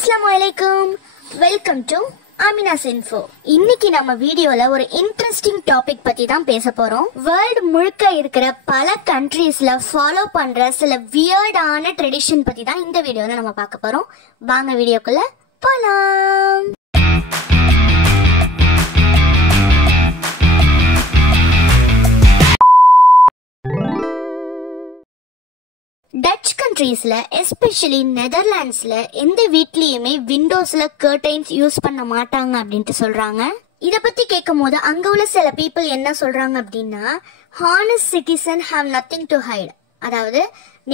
Assalamualaikum. Welcome to Amina's Info. இன்னைக்கு நம்ம வீடியோல ஒரு இன்ட்ரெஸ்டிங் டாபிக் பத்தி தான் பேச போறோம். வேர்ல்ட் முழுக்க இருக்கிற பல கண்ட்ரீஸ்ல ஃபாலோ பண்ற சில வியர்டான ட்ரெடிஷன் பத்தி தான் இந்த வீடியோல நம்ம பார்க்க போறோம். வாங்க வீடியோக்குள்ள போலாம். டச் கண்ட்ரீஸ்ல எஸ்பெஷலி நெதர்லாண்ட்ஸ்ல எந்த வீட்லயுமே விண்டோஸ்ல கர்டைன்ஸ் யூஸ் பண்ண மாட்டாங்க அப்படின்ட்டு சொல்றாங்க. இத பத்தி கேட்கும் போது அங்க உள்ள சில பீப்புள் என்ன சொல்றாங்க அப்படின்னா, honest citizen have nothing to hide, அதாவது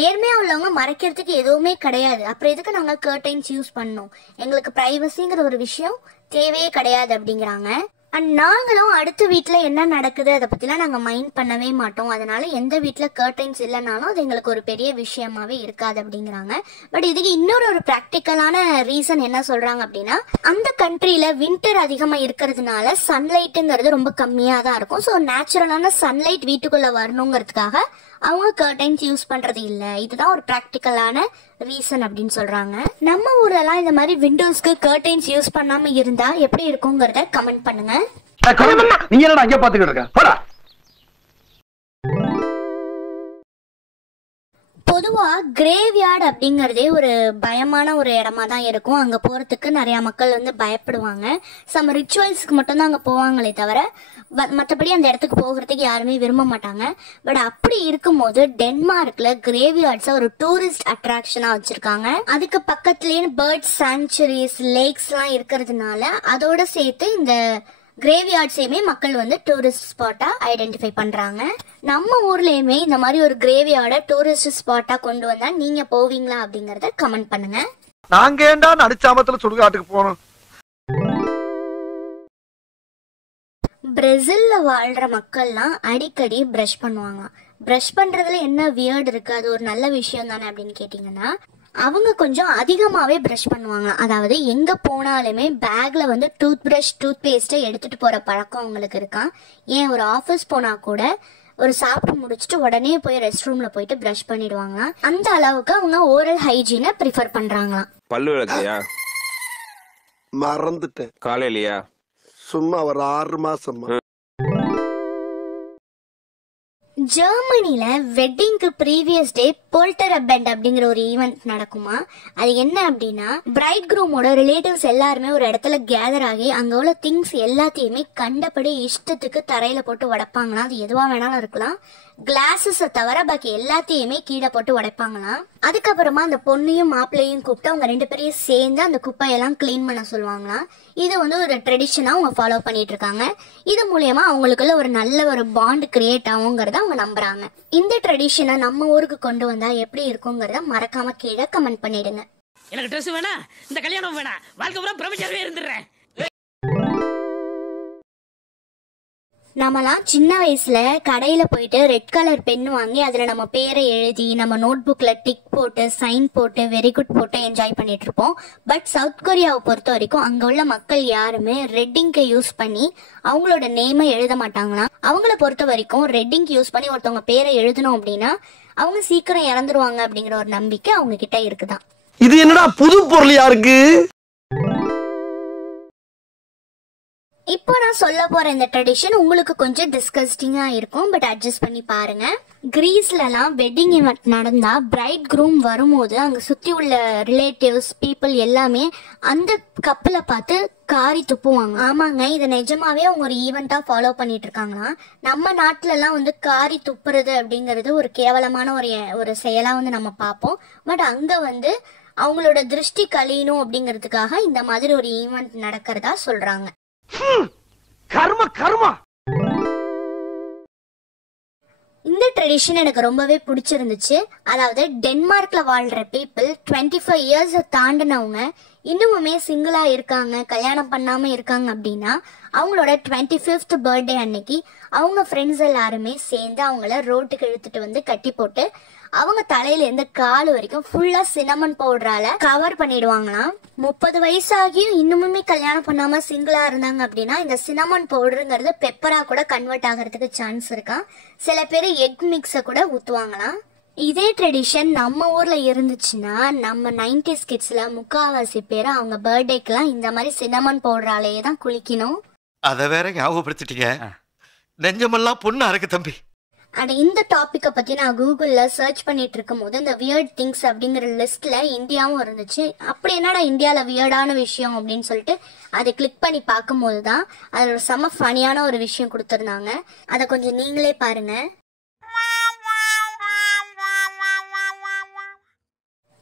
நேர்மையா உள்ளவங்க மறைக்கிறதுக்கு எதுவுமே கிடையாது, அப்புறம் எதுக்கு நாங்க கர்டைன்ஸ் யூஸ் பண்ணோம், எங்களுக்கு பிரைவசிங்கிற ஒரு விஷயம் தேவையே கிடையாது அப்படிங்கிறாங்க. அண்ட் நாங்களும் அடுத்த வீட்டில் என்ன நடக்குது அதை பற்றிலாம் நாங்கள் மைண்ட் பண்ணவே மாட்டோம், அதனால எந்த வீட்டில் கர்டைன்ஸ் இல்லைனாலும் அது எங்களுக்கு ஒரு பெரிய விஷயமாவே இருக்காது அப்படிங்கிறாங்க. பட் இதுக்கு இன்னொரு ப்ராக்டிக்கலான ரீசன் என்ன சொல்கிறாங்க அப்படின்னா, அந்த கண்ட்ரியில் வின்டர் அதிகமாக இருக்கிறதுனால சன்லைட்டுங்கிறது ரொம்ப கம்மியாக தான் இருக்கும். ஸோ நேச்சுரலான சன்லைட் வீட்டுக்குள்ளே வரணுங்கிறதுக்காக அவங்க கர்டைன்ஸ் யூஸ் பண்றது இல்ல. இதுதான் ஒரு பிராக்டிக்கலான ரீசன் அப்படின்னு சொல்றாங்க. நம்ம ஊர்லலாம் இந்த மாதிரி விண்டோஸ்க்கு கர்டைன்ஸ் யூஸ் பண்ணாம இருந்தா எப்படி இருக்குங்கிறத கமெண்ட் பண்ணுங்க. நீ என்னடா அங்க பாத்துக்கிட்டு இருக்க? போடா. பொதுவா கிரேவ்யார்ட் அப்படிங்கறதே ஒரு பயமான ஒரு இடமா தான் இருக்கும். அங்க போறதுக்கு நிறைய மக்கள் வந்து பயப்படுவாங்க. சம் ரிச்சுவல்ஸ்க்கு மட்டும் தான் அங்க போவாங்களே தவிர மற்றபடி அந்த இடத்துக்கு போகிறதுக்கு யாருமே விரும்ப மாட்டாங்க. பட் அப்படி இருக்கும்போது டென்மார்க்ல கிரேவ்யார்ட்ஸை ஒரு டூரிஸ்ட் அட்ராக்ஷனா வச்சிருக்காங்க. அதுக்கு பக்கத்துலயே பேர்ட் சாங்சுரிஸ், லேக்ஸ் எல்லாம் இருக்கிறதுனால அதோட சேர்த்து இந்த கிரேவ்யார்ட்ஸையுமே மக்கள் வந்து டூரிஸ்ட் ஸ்பாட்டா ஐடென்டிஃபை பண்றாங்க. நம்ம ஊர்லயுமே இந்த மாதிரி ஒரு கிரேவ்யார்டை டூரிஸ்ட் ஸ்பாட்டா கொண்டு வந்தா நீங்க போவீங்களா அப்படிங்கறத கமெண்ட் பண்ணுங்க. நாங்க ஏண்டா நடிச்சாமத்துல சுடுகாட்டுக்கு போனோம். பிரேசில்ல வாழ்ற மக்கள்லாம் அடிக்கடி பிரஷ் பண்ணுவாங்க. பிரஷ் பண்றதுல என்ன வியர்ட் இருக்கு, அது ஒரு நல்ல விஷயம் தானே அப்படின்னு கேட்டீங்கன்னா, அவங்க கொஞ்சம் அதிகமாவே பிரஷ் பண்ணுவாங்க. அதாவது எங்க போனாலுமே பேக்ல வந்து டூத் பிரஷ், டூத் பேஸ்ட்டை எடுத்துட்டு போற பழக்கம் அவங்களுக்கு இருக்கான். ஏன் ஒரு ஆஃபீஸ் போனா கூட ஒரு சாப்பிட்டு முடிச்சுட்டு உடனே போய் ரெஸ்ட் ரூம்ல போயிட்டு பிரஷ் பண்ணிடுவாங்களாம். அந்த அளவுக்கு அவங்க ஓரல் ஹைஜீனை ப்ரிஃபர் பண்றாங்களாம். பல்லு விளக்கலையா? மறந்துட்டேன். காலையிலயா? சும்மா ஒரு 6 மாசம். ஜெர்மனில வெட்டிங்க்கு ப்ரீவியஸ் டே போல்டரபெண்ட் அப்படிங்கிற ஒரு ஈவெண்ட் நடக்குமா. அது என்ன அப்படின்னா, பிரைட் க்ரூமோட ரிலேட்டிவ்ஸ் எல்லாருமே ஒரு இடத்துல கேதர் ஆகி அங்க உள்ள திங்ஸ் எல்லாத்தையுமே கண்டபடி இஷ்டத்துக்கு தரையில போட்டு உடைப்பாங்களாம். அது எதுவா வேணாலும் இருக்கலாம். கிளாஸஸ் தவிர பாக்கி எல்லாத்தையுமே கீழே போட்டு உடைப்பாங்களாம். அதுக்கப்புறமா அந்த பொண்ணையும் மாப்பிள்ளையும் கூப்பிட்டு அவங்க 2 பேரையும் சேர்ந்து அந்த குப்பையெல்லாம் கிளீன் பண்ண சொல்லுவாங்களாம். இது வந்து ஒரு ட்ரெடிஷனா அவங்க ஃபாலோ பண்ணிட்டு இருக்காங்க. இது மூலியமா அவங்களுக்குள்ள ஒரு நல்ல ஒரு பாண்ட் கிரியேட் ஆகுங்கிறத அவங்க நம்புறாங்க. இந்த ட்ரெடிஷனை நம்ம ஊருக்கு கொண்டு வந்தா எப்படி இருக்குங்கிறத மறக்காம கீழே கமெண்ட் பண்ணிடுங்க. எனக்கு ட்ரெஸ் வேணா, இந்த கல்யாணம் வேணா, வாழ்க்கை பூரா பிரபஞ்சமே இருந்துடுறேன். நம்மலாம் சின்ன வயசுல கடையில போயிட்டு ரெட் கலர் பென் வாங்கி அதுல நம்ம பேரை எழுதி நம்ம நோட் புக்ல டிக் போட்டு சைன் போட்டு வெரி குட் போட்டு என்ஜாய் பண்ணிட்டு இருப்போம். பட் சவுத் கொரியாவை பொறுத்த வரைக்கும் அங்க உள்ள மக்கள் யாருமே ரெட் இங்கை யூஸ் பண்ணி அவங்களோட நேமை எழுத மாட்டாங்களாம். அவங்கள பொறுத்த வரைக்கும் ரெட் இங்க் யூஸ் பண்ணி ஒருத்தவங்க பேரை எழுதணும் அப்படின்னா அவங்க சீக்கிரம் இறந்துருவாங்க அப்படிங்கிற ஒரு நம்பிக்கை அவங்க கிட்ட இருக்குதான். இது என்னடா புது பொருளியா இருக்கு? இப்போ நான் சொல்ல போற இந்த ட்ரெடிஷன் உங்களுக்கு கொஞ்சம் டிஸ்கஸ்டிங்கா இருக்கும், பட் அட்ஜஸ்ட் பண்ணி பாருங்க. கிரீஸ்லலாம் வெட்டிங் ஈவெண்ட் நடந்தா பிரைட் க்ரூம் வரும்போது அங்க சுத்தி உள்ள ரிலேட்டிவ்ஸ் பீப்புள் எல்லாமே அந்த கப்பலை பார்த்து காரி துப்புவாங்க. ஆமாங்க, இதை நிஜமாவே அவங்க ஒரு ஈவெண்டா ஃபாலோ பண்ணிட்டு இருக்காங்கன்னா. நம்ம நாட்டுல எல்லாம் வந்து காரி துப்புறது அப்படிங்கிறது ஒரு கேவலமான ஒரு செயலா வந்து நம்ம பார்ப்போம். பட் அங்க வந்து அவங்களோட திருஷ்டி கழியணும் அப்படிங்கிறதுக்காக இந்த மாதிரி ஒரு ஈவெண்ட் நடக்கிறதா சொல்றாங்க. கர்ம கர்மா. இந்த ட்ரெடிஷன் எனக்கு ரொம்பவே பிடிச்சிருந்துச்சு. அதாவது டென்மார்க்ல வாழ்ற பீப்புள் 25 இயர்ஸ் தாண்டினவங்க இன்னுமுமே சிங்கிளா இருக்காங்க, கல்யாணம் பண்ணாம இருக்காங்க அப்படின்னா அவங்களோட 25th பர்த்டே அன்னைக்கு அவங்க ஃப்ரெண்ட்ஸ் எல்லாருமே சேர்ந்து அவங்கள ரோட்டுக்கு இழுத்துட்டு வந்து கட்டி போட்டு அவங்க தலையில இருந்து கால் வரைக்கும் ஃபுல்லா சினமன் பவுடரால கவர் பண்ணிடுவாங்களாம். 30 வயசாகியும் இன்னுமுமே கல்யாணம் பண்ணாம சிங்கிளா இருந்தாங்க அப்படின்னா இந்த சினமன் பவுடருங்கிறது பெப்பரா கூட கன்வெர்ட் ஆகிறதுக்கு சான்ஸ் இருக்கா. சில பேர் எக் மிக்ஸ கூட ஊத்துவாங்களாம். இதே ட்ரெடிஷன் நம்ம ஊர்ல இருந்துச்சுன்னா நம்ம 90s கிட்ஸ்ல முக்காவாசி பேர் அவங்க பர்த்டேக்கெல்லாம் இந்த மாதிரி சின்னமன் பவுடராலேயே தான் குளிக்கணும். அத வேற ஞாபகப்படுத்திட்டீங்க. நெஞ்சமெல்லாம் பொண்ணா இருக்கு தம்பி. அண்ட் இந்த டாபிக்கை பத்தி நான் கூகுள்ல சர்ச் பண்ணிட்டு இருக்கும் போது இந்த வியர்ட் திங்ஸ் அப்படிங்கிற லிஸ்ட்ல இந்தியாவும் இருந்துச்சு. அப்படி என்னடா இந்தியால வியர்டான விஷயம் அப்படின்னு சொல்லிட்டு அதை கிளிக் பண்ணி பார்க்கும் போதுதான் அது ஒரு செம ஃபனியான ஒரு விஷயம் கொடுத்துருந்தாங்க. அதை கொஞ்சம் நீங்களே பாருங்க.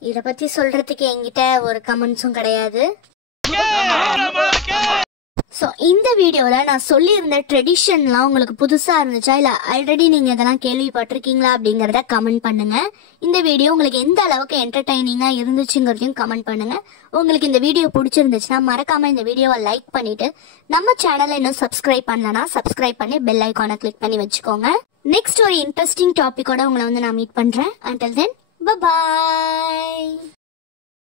இத பத்தி சொல்றதுக்கு என்கிட்ட ஒரு கமெண்ட்ஸும் கிடையாது. ஸோ இந்த வீடியோவில் நான் சொல்லியிருந்த ட்ரெடிஷன்லாம் உங்களுக்கு புதுசாக இருந்துச்சா இல்லை ஆல்ரெடி நீங்கள் இதெல்லாம் கேள்விப்பட்டிருக்கீங்களா அப்படிங்கிறத கமெண்ட் பண்ணுங்கள். இந்த வீடியோ உங்களுக்கு எந்த அளவுக்கு என்டர்டைனிங்காக இருந்துச்சுங்கிறதையும் கமெண்ட் பண்ணுங்கள். உங்களுக்கு இந்த வீடியோ பிடிச்சிருந்துச்சுன்னா மறக்காமல் இந்த வீடியோவை லைக் பண்ணிவிட்டு நம்ம சேனலை இன்னும் சப்ஸ்கிரைப் பண்ணலன்னா சப்ஸ்கிரைப் பண்ணி பெல் ஐக்கானை கிளிக் பண்ணி வச்சுக்கோங்க. நெக்ஸ்ட் ஒரு இன்ட்ரெஸ்டிங் டாப்பிக்கோட உங்களை நான் மீட் பண்ணுறேன். Until then by.